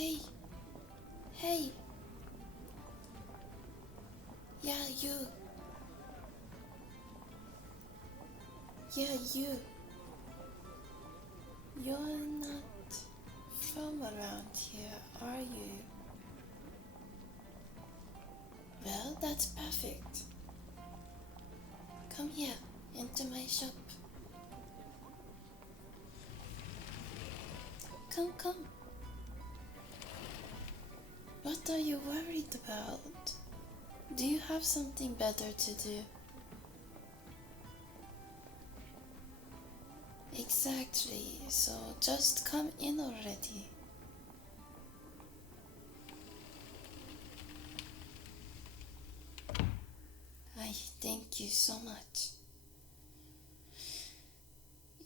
Hey, hey. Yeah, you. Yeah, you. You're not from around here, are you? Well, that's perfect. Come here, into my shop. Come. What are you worried about? Do you have something better to do? Exactly, so just come in already. I thank you so much.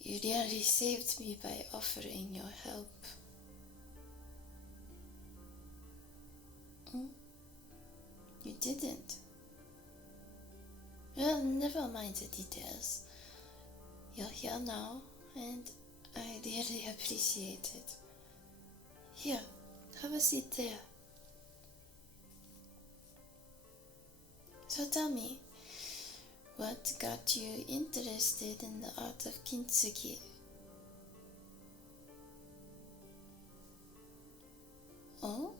You really saved me by offering your help. You didn't. Well, never mind the details. You're here now, and I really appreciate it. Here, have a seat there. So tell me, what got you interested in the art of Kintsugi? Oh?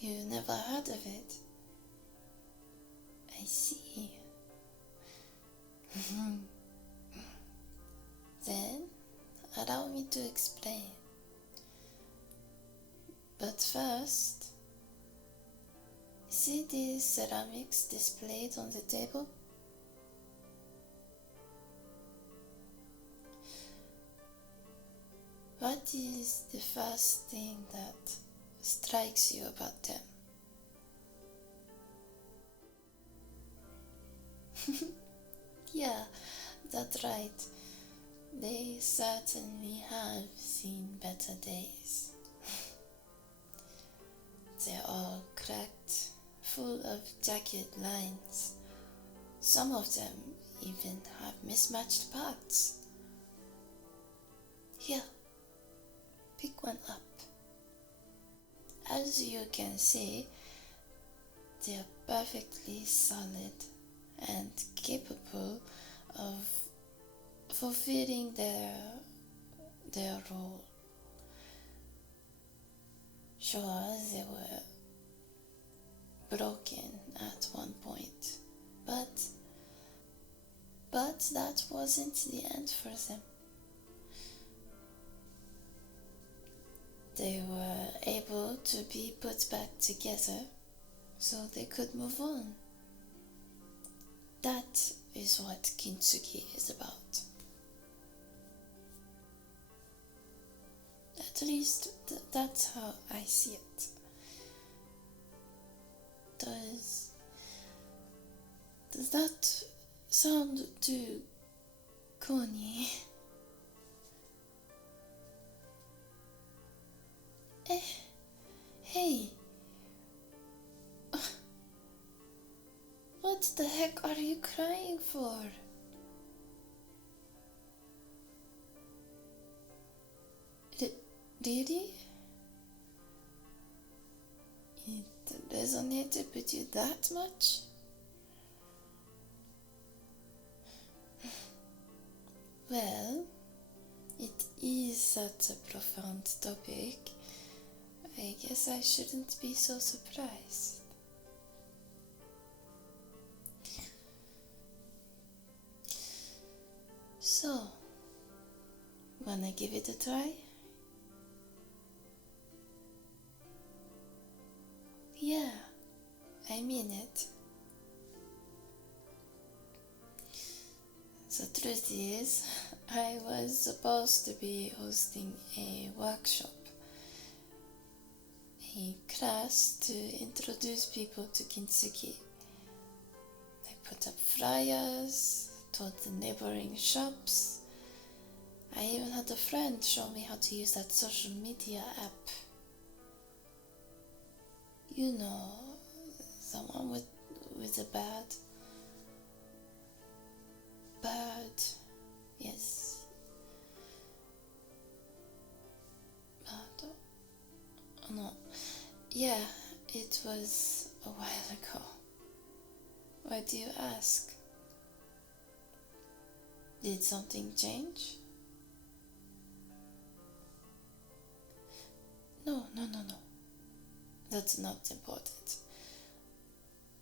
You never heard of it? I see. Then, allow me to explain. But first, see these ceramics displayed on the table? What is the first thing that strikes you about them? Yeah, that's right. They certainly have seen better days. They're all cracked, full of jagged lines. Some of them even have mismatched parts. Here, pick one up. As you can see, they're perfectly solid and capable of fulfilling their role. Sure, they were broken at one point, but that wasn't the end for them. They were able to be put back together so they could move on. That is what Kintsugi is about. At least that's how I see it. Does that sound too corny? Hey. What the heck are you crying for? Really? It resonated with you that much? Well, it is such a profound topic. I guess I shouldn't be so surprised. So, wanna give it a try? Yeah, I mean it. The truth is, I was supposed to be hosting a workshop, a class to introduce people to Kintsugi. I put up flyers, told the neighboring shops. I even had a friend show me how to use that social media app. You know, the one with the bird. Yes. Bird. Yeah, it was a while ago. Why do you ask? Did something change? No. That's not important.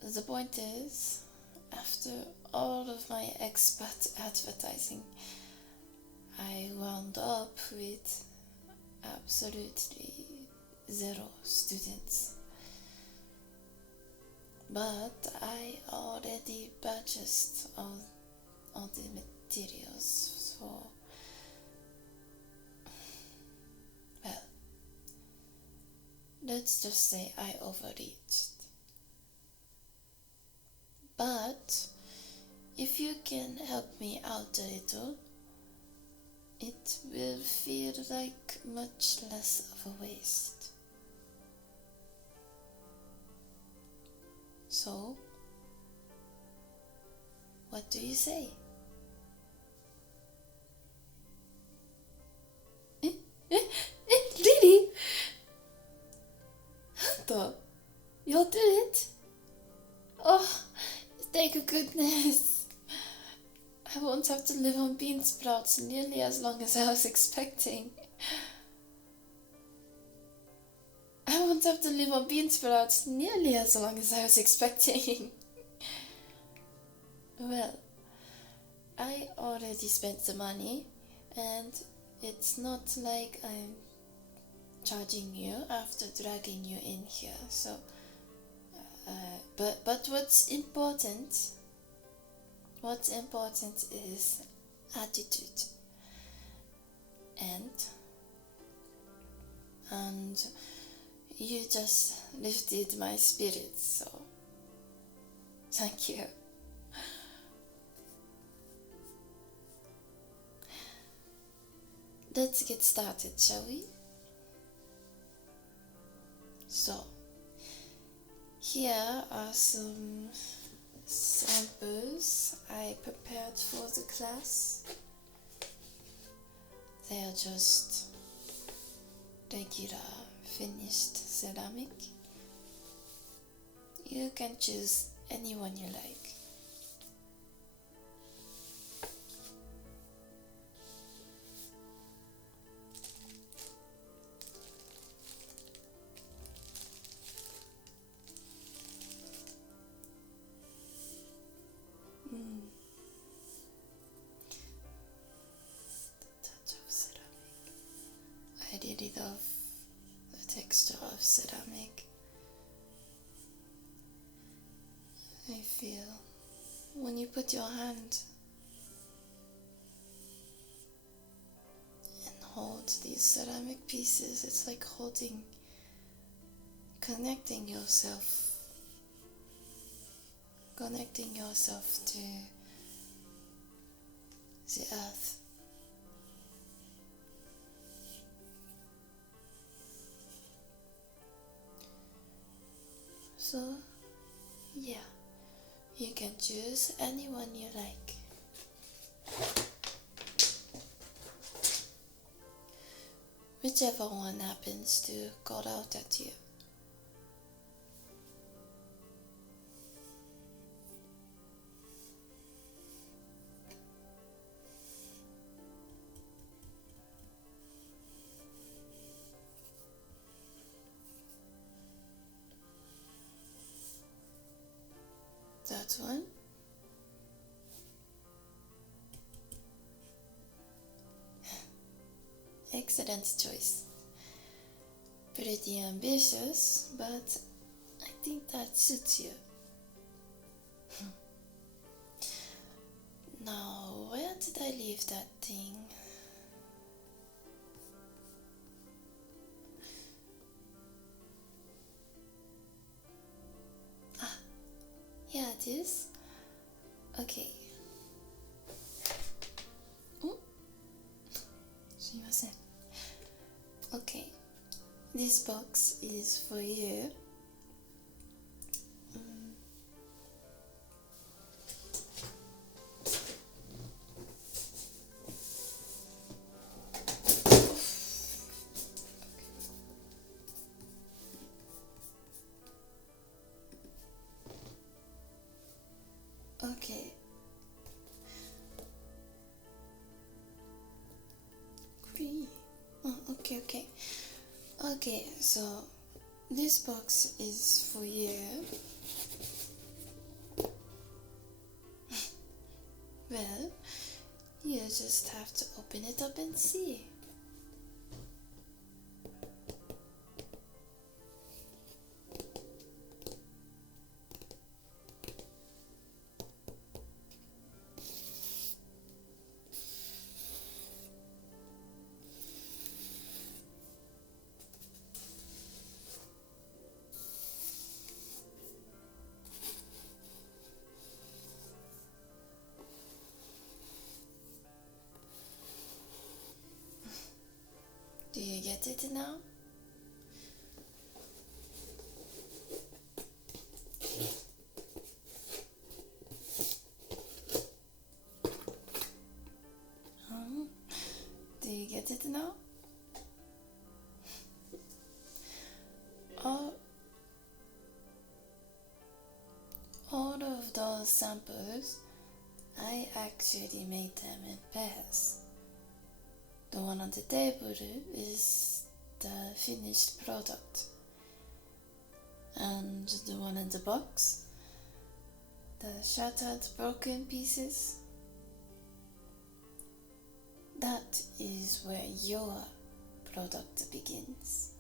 The point is, after all of my expat advertising, I wound up with absolutely 0 students. But I already purchased all the materials for, well, let's just say I overreached. But if you can help me out a little, it will feel like much less of a waste. So, what do you say? Really? Hunter, you'll do it? Oh, thank goodness. I won't have to live on bean sprouts nearly as long as I was expecting. I won't have to live on bean sprouts nearly as long as I was expecting. Well, I already spent the money, and it's not like I'm charging you after dragging you in here, so but what's important is attitude, and you just lifted my spirits, so thank you. Let's get started, shall we? So, here are some samples I prepared for the class. They are just regular finished ceramic. You can choose any one you like. I really love the texture of ceramic. I feel when you put your hand and hold these ceramic pieces, it's like connecting yourself to the earth. So, yeah, you can choose any one you like. Whichever one happens to call out at you. That one. Excellent choice. Pretty ambitious, but I think that suits you. Now, where did I leave that thing? Yeah, it is. Okay. Okay, this box is for you. Okay. Oh, okay. Okay, so this box is for you. Well, you just have to open it up and see. Do you get it now? Do you get it now? All of those samples, I actually made them in pairs. The one on the table is the finished product, and the one in the box, the shattered, broken pieces, that is where your product begins.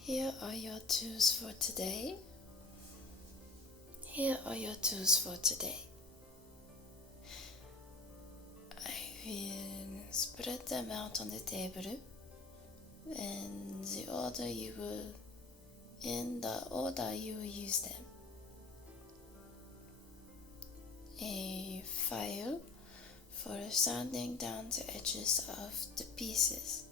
Here are your tools for today. I will spread them out on the table in the order you will use them. A file for sanding down the edges of the pieces.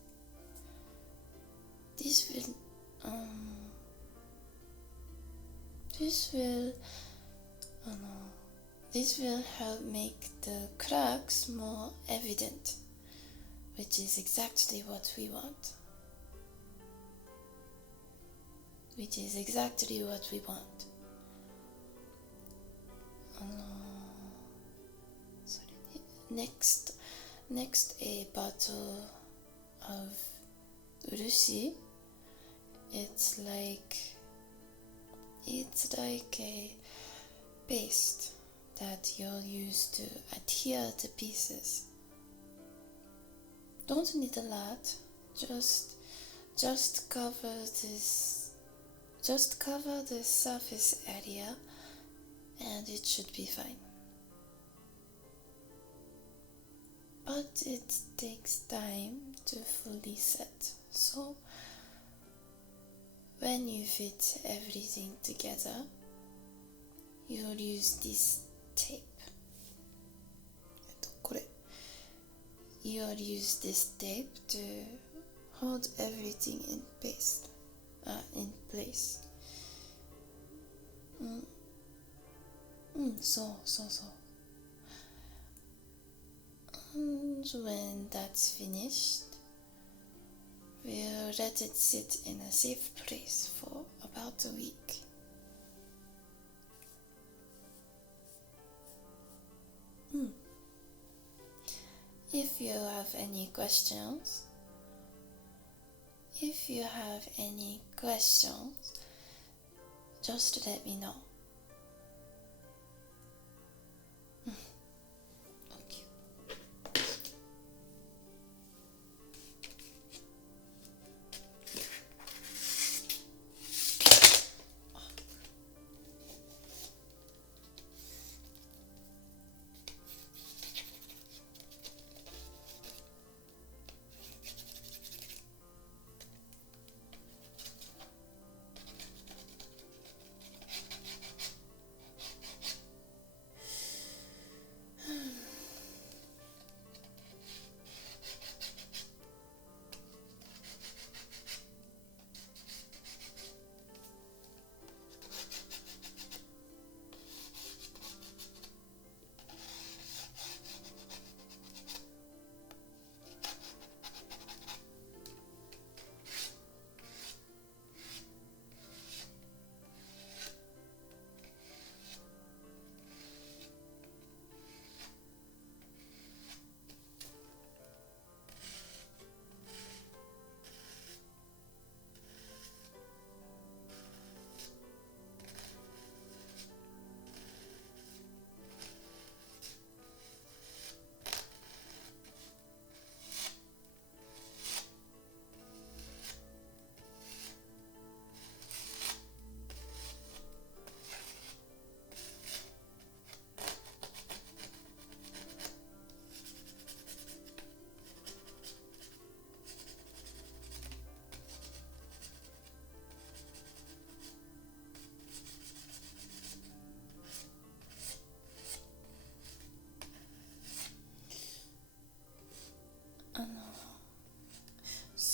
This will help make the cracks more evident, which is exactly what we want. Next, a bottle of 𝗖𝗢𝗡𝗧𝗔𝗖𝗧. It's like a paste that you'll use to adhere the pieces. Don't need a lot, just cover the surface area and it should be fine. But it takes time to fully set, so when you fit everything together, you'll use this tape. You'll use this tape to hold everything in place. So. And when that's finished, we'll let it sit in a safe place for about a week. If you have any questions, just let me know. Okay.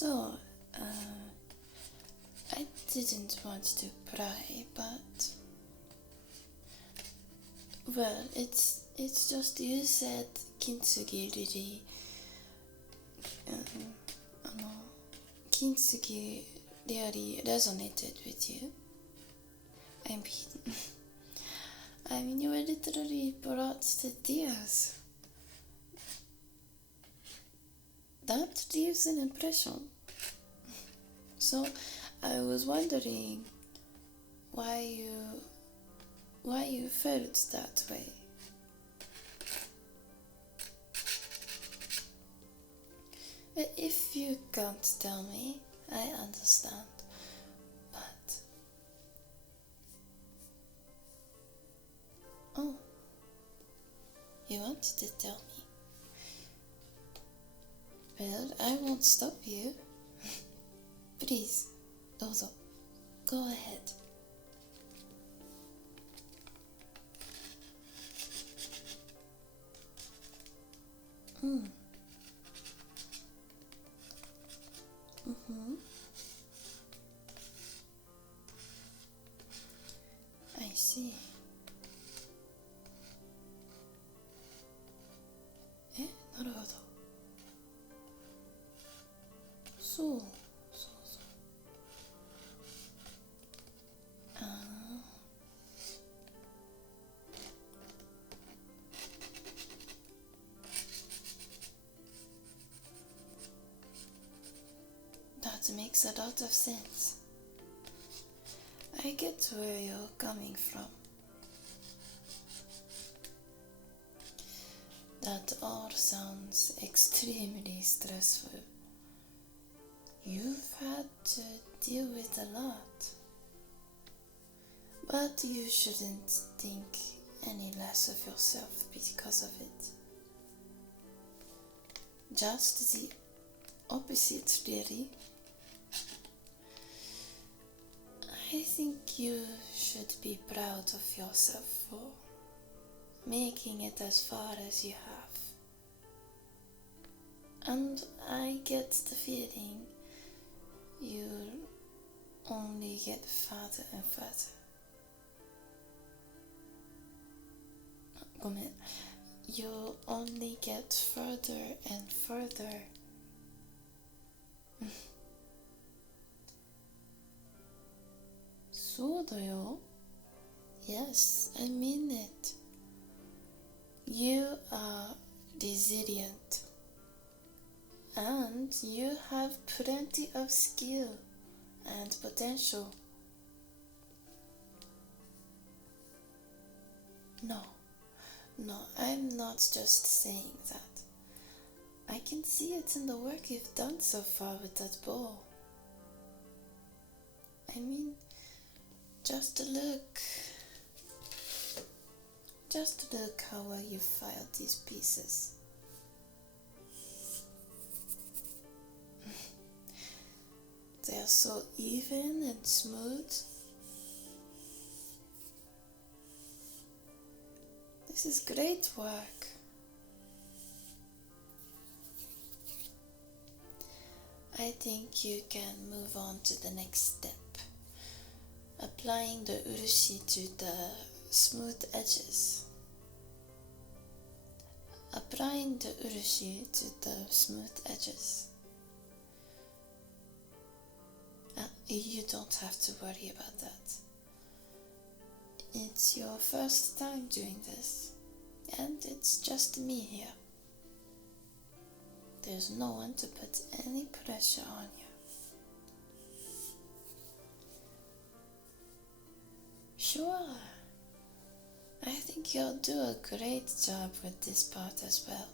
So, I didn't want to pry, but well, it's just you said Kintsugi really, Kintsugi really resonated with you. I mean, you were literally brought to tears. That leaves an impression. So, I was wondering why you felt that way. If you can't tell me, I understand. But oh, you wanted to tell me. Well, I won't stop you. Please, どうぞ. Go ahead. I see. なるほど。そう。That makes a lot of sense. I get where you're coming from. That all sounds extremely stressful. You've had to deal with a lot. But you shouldn't think any less of yourself because of it. Just the opposite, really. I think you should be proud of yourself for making it as far as you have. And I get the feeling you'll only get further and further. ごめん. You'll only get further and further. そうだよ. Yes, I mean it. You are resilient. And you have plenty of skill and potential. No, I'm not just saying that. I can see it in the work you've done so far with that bow. I mean, just look how well you filed these pieces. They are so even and smooth. This is great work. I think you can move on to the next step. Applying the urushi to the smooth edges. Applying the urushi to the smooth edges. You don't have to worry about that. It's your first time doing this, and it's just me here. There's no one to put any pressure on you. Sure, I think you'll do a great job with this part as well.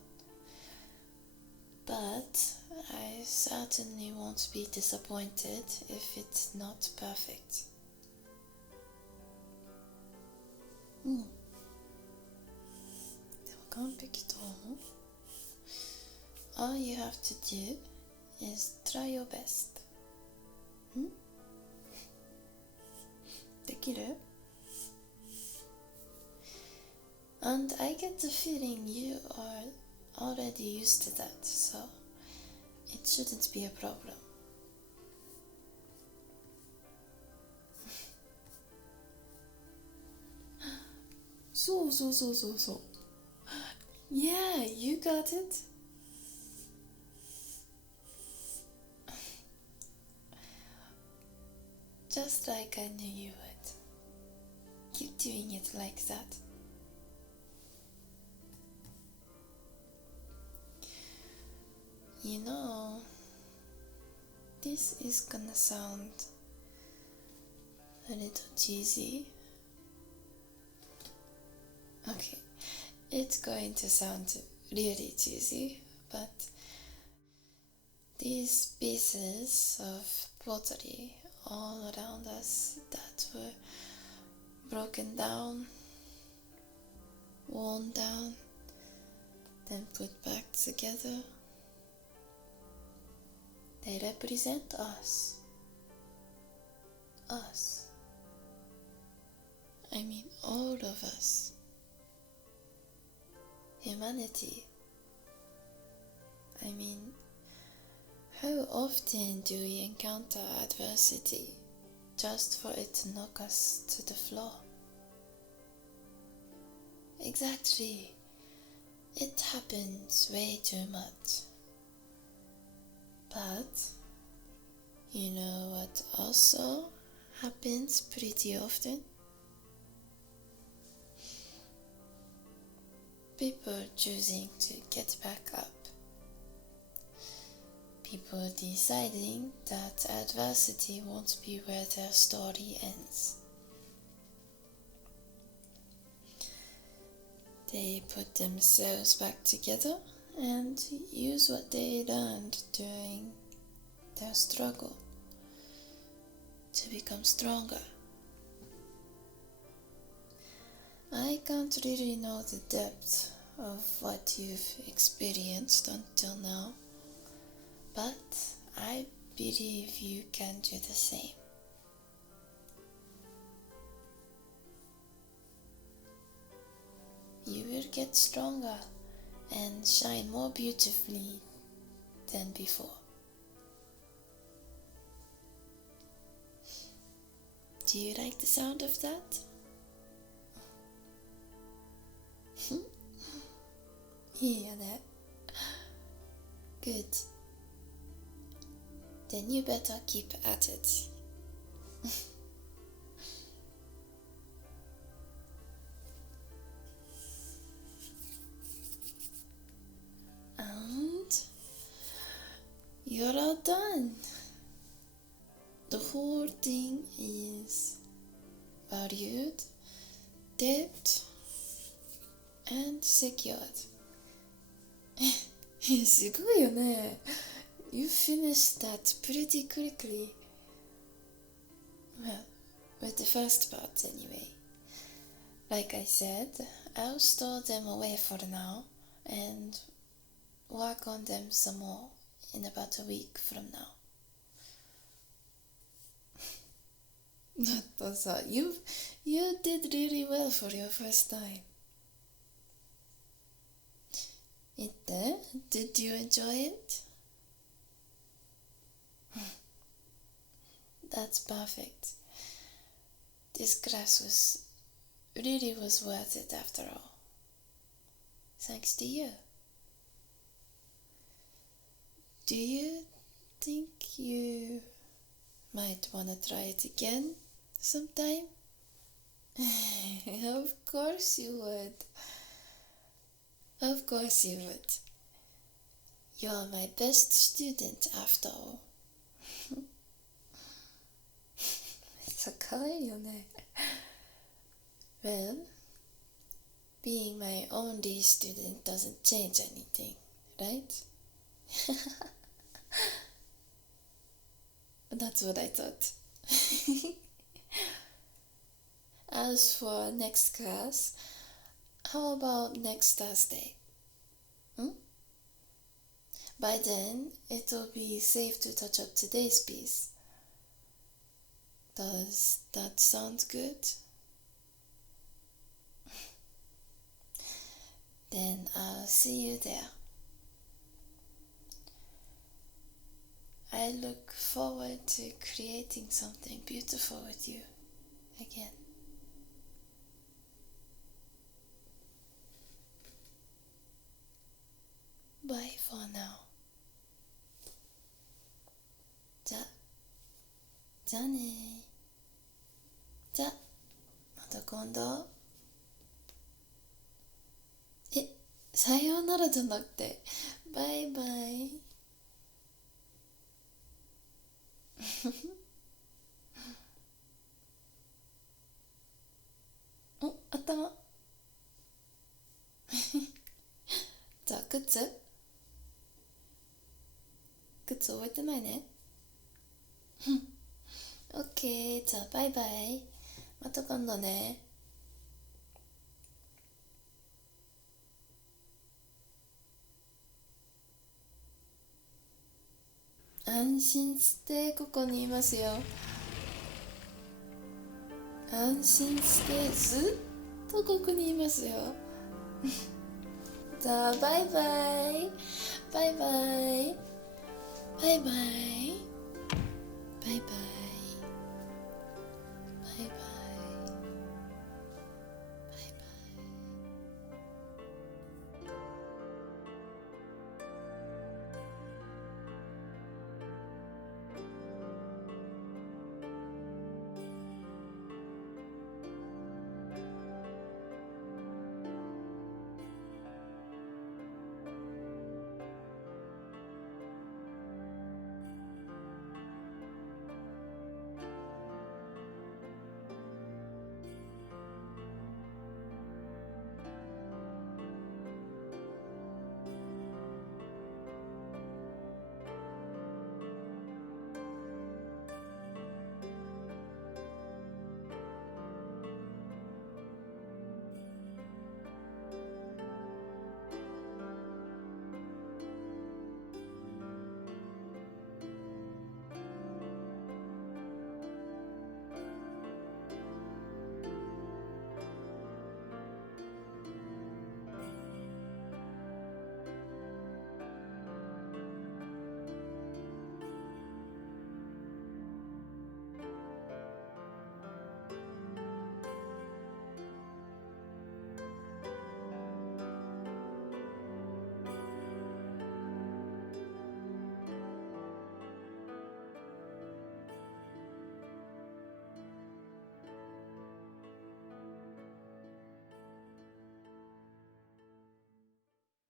But I certainly won't be disappointed if it's not perfect. でも完璧と思う? All you have to do is try your best. できる? And I get the feeling you are already used to that, so it shouldn't be a problem. そう。Yeah, you got it. Just like I knew you would. Keep doing it like that. You know, this is gonna sound a little cheesy. Okay, it's going to sound really cheesy, but these pieces of pottery all around us that were broken down, worn down, then put back together, they represent us. Us. I mean all of us. Humanity. I mean, how often do we encounter adversity just for it to knock us to the floor? Exactly. It happens way too much. But, you know what also happens pretty often? People choosing to get back up. People deciding that adversity won't be where their story ends. They put themselves back together and use what they learned during their struggle to become stronger. I can't really know the depth of what you've experienced until now, but I believe you can do the same. You will get stronger and shine more beautifully than before. Do you like the sound of that? Yeah, that. Good. Then you better keep at it. And you're all done. The whole thing is valued, dipped, and secured. すごいよね. You finished that pretty quickly. Well, with the first part anyway. Like I said, I'll store them away for now and work on them some more in about a week from now. だってさ, you did really well for your first time. Did you enjoy it? That's perfect. This class really was worth it after all. Thanks to you. Do you think you might want to try it again sometime? Of course you would. Of course you would. You're my best student after all. そうかわいいよね. Well, being my only student doesn't change anything, right? That's what I thought. As for next class, how about next Thursday? By then, it'll be safe to touch up today's piece. Does that sound good? Then I'll see you there. I look forward to creating something beautiful with you again. now. じゃあね。じゃあまた今度。さようならじゃなくてバイバイ。頭じゃあ靴覚えてないね。オッケー、じゃあバイバイ。また今度ね。安心してここにいますよ。安心してずっとここにいますよ。じゃあバイバイバイバイバイバイバイバイ。